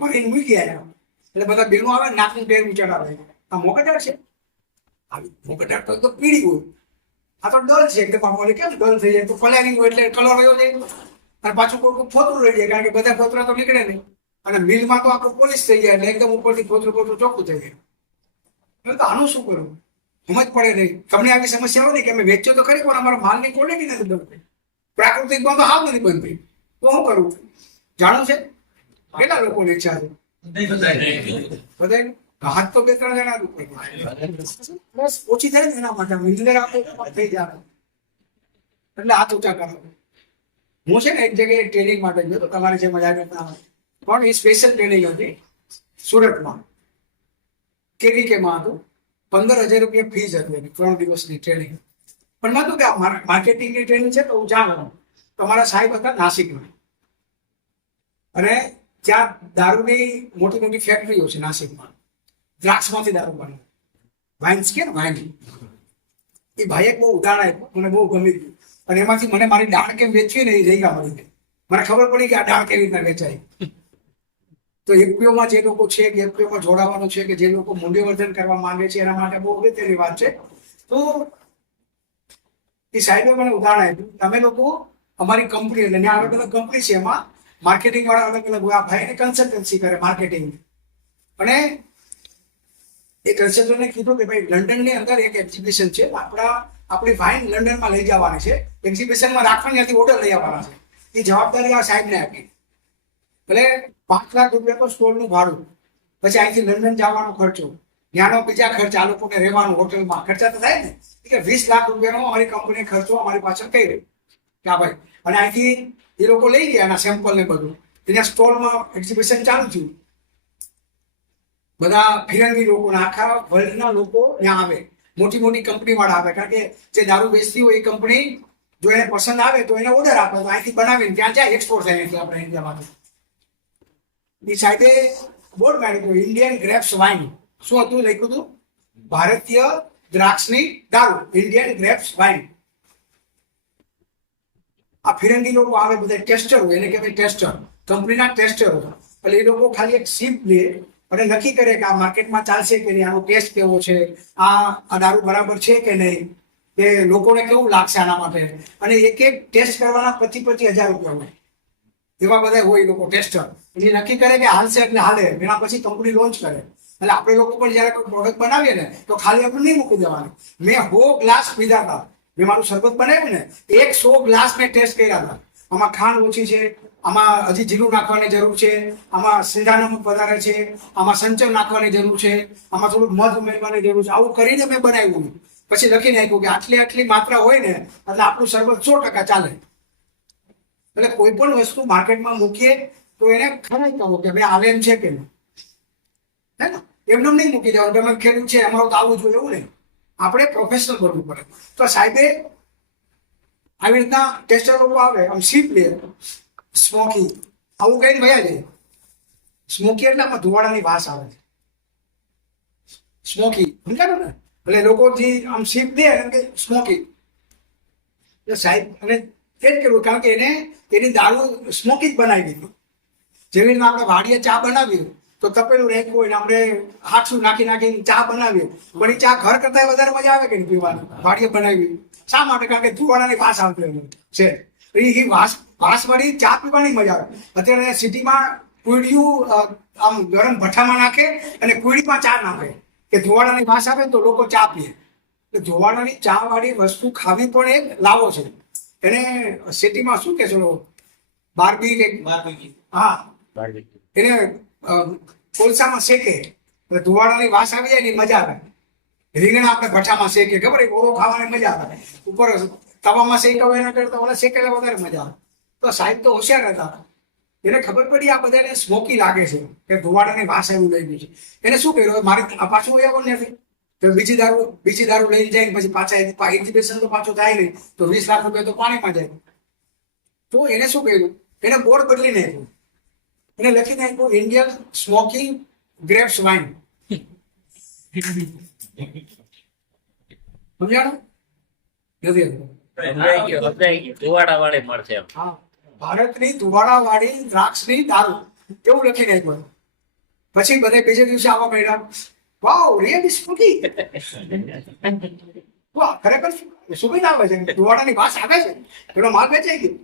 ભરીને મૂકી આવ્યા એટલે બધા બેનો આવે નાકનું પેર ચડાવે. આ મોકટાર છે, આવી મોકટાર તો પીળી હોય, આ તો ડલ છે. એકદમ આપણે કેમ ડલ થઈ જાય તો ફલારી હોય એટલે કલર વયો જાય અને પાછું કોઈ ફોતરું રહી જાય, કારણ કે બધા ફોતરા તો નીકળે નહીં. અને મિલમાં તો આખું પોલીસ થઈ જાય એટલે એકદમ ઉપરથી ફોતરું ચોખ્ખું થઈ જાય. તો આનું શું કરવું સમજ પડે નહીં. તમને આવી સમસ્યા હોય ને કે અમે વેચ્યો તો ખરી પણ અમારા માલની ક્વોલિટી નથી બનતી, પ્રાકૃતિકમાં તો હાવ નથી બનતી, તો શું કરવું? જાણું છે કેટલા લોકોની ઈચ્છા છે? બધા હાથ તો 2-3 જણા બસ ઓછી થાય ને એના માટે મિલર આપે થઈ જાય એટલે હાથ ઊંચા કરો. હું છે ને એક જગ્યાએ ટ્રેનિંગ માટે ગયો તો તમારે જે મજા કરતા પણ એ સ્પેશિયલ ટ્રેનિંગ હતી સુરતમાં, કેમાં હતું. 15,000 રૂપિયા ફીસ હતી, 3 દિવસની ટ્રેનિંગ. પણ નતું કે માર્કેટિંગની ટ્રેનિંગ છે તો હું જાણું. તમારા સાહેબ હતા નાસિકમાં, અને ત્યાં દારૂની મોટી મોટી ફેક્ટરીઓ છે નાસિકમાં, દ્રાક્ષમાંથી દારૂ બને, વાઇન્સ કે ને વાઇન. એ ભાઈએ બહુ ઉદાહરણ આપ્યું, મને બહુ ગમી ગયું. અને એમાંથી મને મારી દાળ કેમ વેચવી ને એ જગ્યા મળી ગઈ. મને ખબર પડી કે આ દાળ કેવી રીતના વેચાય. તો એફપીઓમાં જે લોકો છે કે એફપીઓમાં જોડાવાનું છે કે જે લોકો મૂલ્યવર્ધન કરવા માંગે છે એના માટે બહુ અગત્યની વાત છે. તો એ સાહેબે મને ઉદાહરણ આપ્યું, તમે લોકો અમારી કંપની એટલે ત્યાં અલગ અલગ કંપની છે, એમાં માર્કેટિંગ વાળા અલગ અલગ આ ભાઈને કન્સલ્ટન્સી કરે માર્કેટિંગ. અને એ કન્સલ્ટન્ટને કીધું કે ભાઈ લંડનની અંદર એક એક્ઝિબિશન છે, આપણી વાઇન લંડનમાં લઈ જવાની છે, એક્ઝિબિશનમાં રાખવાની હતી, ઓર્ડર લઈ આવવાના છે. એ જવાબદારી આ સાહેબને આપી. એટલે 5 લાખ રૂપિયા તો સ્ટોલનું ભાડું, પછી અહીંથી લંડન જવાનો ખર્ચો, ત્યાંનો બીજા ખર્ચ, આ લોકોને રહેવાનું હોટલમાં ખર્ચા તો થાય ને, કે 20 લાખ રૂપિયાનો અમારી કંપની ખર્ચો અમારી પાછળ કહી રહ્યું કે ભાઈ. અને અહીંથી એ લોકો લઈ ગયા એના સેમ્પલ ને બધું, ત્યાં સ્ટોલમાં એક્ઝિબિશન ચાલુ થયું. બધા ફિરંગી લોકો, આખા વર્લ્ડના લોકો ત્યાં આવે, મોટી મોટી કંપની વાળા આવે, કારણ કે જે દારૂ વેચતી હોય એ કંપની જો એને પસંદ આવે તો એને ઓર્ડર આપે, તો અહીંથી બનાવીને ત્યાં જાય, એક્સપોર્ટ થાય અહીંથી આપણે ઇન્ડિયામાં. એ સાઈડે બોર્ડ માર્યું હતું, ઇન્ડિયન ગ્રેપ્સ વાઇન. શું હતું લખ્યું હતું? ભારતીય દ્રાક્ષની દારૂ, ઇન્ડિયન ગ્રેપ્સ વાઇન. આ ફિરંગી લોકો આવે, બધા ટેસ્ટર હોય, એને કહેવાય ટેસ્ટર, કંપનીના ટેસ્ટર હતા. એટલે એ લોકો ખાલી એક સીપ લે અને નક્કી કરે કે આ માર્કેટમાં ચાલશે કે નહીં, આનો ટેસ્ટ કેવો છે, આ દારૂ બરાબર છે કે નહીં, કે લોકોને કેવું લાગશે આના માટે. અને એક એક ટેસ્ટ કરવાના 25,000 રૂપિયા હોય. એવા બધા હોય લોકો ટેસ્ટર. એટલે નક્કી કરે કે હાલશે એટલે હાલે, એના પછી કંપની લોન્ચ કરે. એટલે આપણે લોકો પણ જયારે કોઈ પ્રોડક્ટ બનાવીએ ને તો ખાલી આપણે નહીં મૂકી દેવાનું. મેં 100 ગ્લાસ પીધા હતા, મેં મારું શરબત બનાવ્યું ને, 100 ગ્લાસ મેં ટેસ્ટ કર્યા હતા. આમાં ખાંડ ઓછી છે, આમાં હજી જીરું નાખવાની જરૂર છે, આમાં સિંધા નમક વધારે છે, આમાં સંચળ નાખવાની જરૂર છે, આમાં થોડુંક મધ ઉમેરવાની જરૂર છે. આવું કરીને મેં બનાવ્યું. પછી લખી નાખ્યું કે આટલી માત્રા હોય ને એટલે આપણું શરબત 100% ચાલે. એટલે કોઈ પણ વસ્તુ માર્કેટમાં મૂકીએ તો એને ખરાઈ કહો કે ભાઈ આલેમ છે કે નહીં, હે ને? એમને નહીં મૂકી દેવાનું, તમે ખેડૂત છે અમારું તો આવું જોઈએ એવું નહીં. આપણે પ્રોફેશનલ બનવું પડે. તો સાહેબે આવી રીતના ટેસ્ટર લોકો આવે, આમ સીપ લે, સ્મોકી આવું કઈને વયા જાય. સ્મોકી એટલે આમાં ધુવાડાની વાસ આવે છે, સ્મોકી, સમજાયું ને? એટલે લોકો જે આમ સીપ દે એમ કે સ્મોકી. એટલે સાહેબ અને એ જ કર્યું, કારણ કે એની દારૂ સ્મોકી જ બનાવી દીધું. જેવી રીતના આપણે વાડીએ ચા બનાવીએ તો તપેલું રેક હોય ને આપણે હાથસું નાખીને ચા બનાવીએ, પણ એ ચા ઘર કરતા વધારે મજા આવે કે નહીં પીવાની વાડીએ બનાવી? શા માટે? કારણ કે ધુવાડાની વાસ આવતી છે. એ વાસવાળી ચા પીવાની મજા આવે. અત્યારે સિટીમાં કુડીયું આમ ગરમ ભઠ્ઠામાં નાખે અને કુડીમાં ચા નાખે કે ધુવાડાની વાસ આવે તો લોકો ચા પીએ. એટલે ધુવાડાની ચા વાળી વસ્તુ ખાવી પણ એક લાવો છે. એને સિટીમાં શું કે છે, બાર્બી, હા, એને કોલસામાં શેકે એટલે ધુવાડાની વાસ આવી જાય ને મજા આવે. રીંગણા આપણે ભઠ્ઠામાં શેકે, ખબર ઓરો ખાવાની મજા આવે. ઉપર તવામાં શેકાવે એના કરતા ઓલા શેકેલા વધારે મજા આવે. તો સાહેબ તો હોશિયાર હતા, એને ખબર પડી આ બધાને સ્મોકી લાગે છે કે ધુવાડાની વાસ એવું લઈ ગઈ છે. એને શું કર્યું, મારે પાછું એવું નથી તો બીજી દારૂ લઈને જાય પછી પાછા એક્ઝિબિશન તો પાછું થાય નહીં, તો 20 લાખ રૂપિયા તો પાણીમાં જાય. તો એને શું કર્યું, એને બોર્ડ બદલી નાખ્યું, એને લખી નાખ્યું ઇન્ડિયન સ્મોકી ગ્રેપ્સ વાઇન. સમજાણું? ભારતની ધુવાડા વાળી દ્રાક્ષની દારૂ એવું લખીને આપ્યું. પછી બધા બીજે દિવસે આવવા માંડ્યા, વાવ રિયલી સ્પૂકી, વાહ ખરેખર સુગંધ આવે છે, ધુવાડાની વાસ આવે છે, એનો માલ વેચાઈ ગયો.